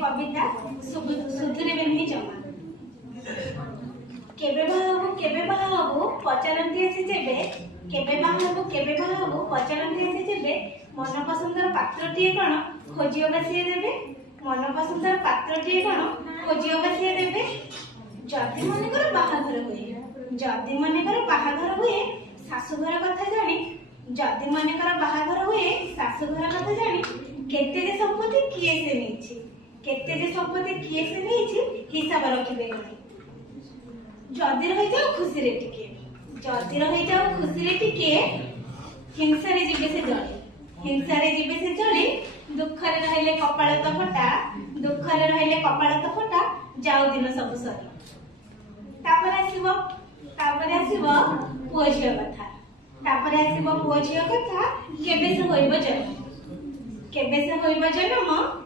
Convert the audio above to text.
कविता सुधुरे बेनी जमा केबे बाहाबू पचारती आसी जेबे केबे बाहाबू पचारती आसी जेबे मन पसंदर पात्रटीए कौन खोजियो बसिए देबे मन पसंदर पात्रटीए कौन खोजियो बसिए देबे जदि मनेकर बाहाघर हुए शाशुघर कथा जानी जदि मनेकर बाहाघर हुए शाशुघर कथा जानी केते जे संपत्ति किए से नेछि हिसाब रखिबे नहीं जदि रही जाओ खुशी रे टिके हिंसा रे जीवे से जड़े दुख रे रहले कपाळ तो फटा जाऊ दिन सब सरी तापर आसीबो पुओ झियो कथा केबे से होइबो जन्म